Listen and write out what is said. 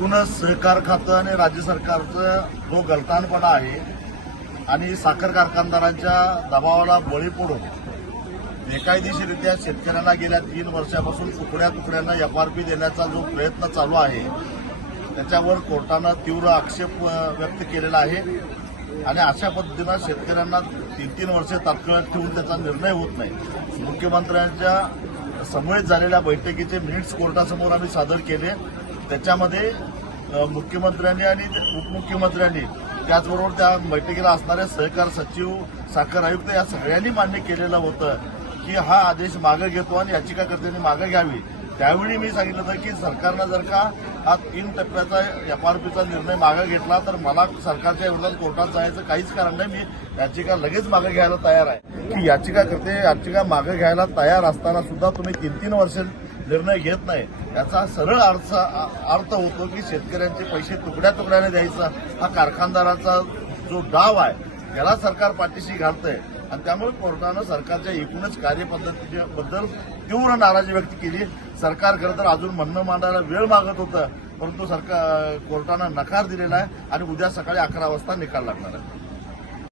एकूणच सहकार खातं आणि राज्य सरकारचं जो गलतानपणा आहे. आणि साखर कारखानदारांच्या दबावाला बळी पडून बेकायदेशीरित्या शेतकऱ्यांना गेल्या तीन वर्षापासून तुकड्या तुकड्यांना एफआरपी देण्याचा जो प्रयत्न चालू आहे त्याच्यावर कोर्टानं तीव्र आक्षेप व्यक्त केलेला आहे. आणि अशा पद्धतीनं शेतकऱ्यांना तीन तीन वर्षे तात्काळ ठेवून त्याचा निर्णय होत नाही. मुख्यमंत्र्यांच्या समवेत झालेल्या बैठकीचे मिनिट्स कोर्टासमोर आम्ही सादर केले. त्याच्यामध्ये मुख्यमंत्र्यांनी आणि उपमुख्यमंत्र्यांनी त्याचबरोबर त्या बैठकीला असणारे सहकार सचिव साखर आयुक्त या सगळ्यांनी मान्य केलेलं होतं की हा आदेश मागे घेतो आणि याचिकाकर्त्यांनी मागे घ्यावी. त्यावेळी मी सांगितलं होतं की सरकारनं जर का हा तीन टप्प्याचा एफआरपीचा निर्णय मागे घेतला तर मला सरकारच्या विरोधात कोर्टात जायचं काहीच कारण नाही. मी याचिका लगेच मागे घ्यायला तयार आहे. की याचिकाकर्ते याचिका मागे घ्यायला तयार असताना सुद्धा तुम्ही तीन तीन वर्ष निर्णय घेत नाही. याचा सरळ अर्थ अर्थ होतो की शेतकऱ्यांचे पैसे तुकड्या तुकड्याने द्यायचा. हा कारखानदाराचा जो डाव आहे याला सरकार पाठीशी घालतंय. आणि त्यामुळे कोर्टानं सरकारच्या एकूणच कार्यपद्धतीच्या बद्दल तीव्र नाराजी व्यक्त केली. सरकार खरं तर अजून म्हणणं मांडायला वेळ मागत होतं परंतु सरकार कोर्टानं नकार दिलेला आहे आणि उद्या सकाळी अकरा वाजता निकाल लागणार आहे.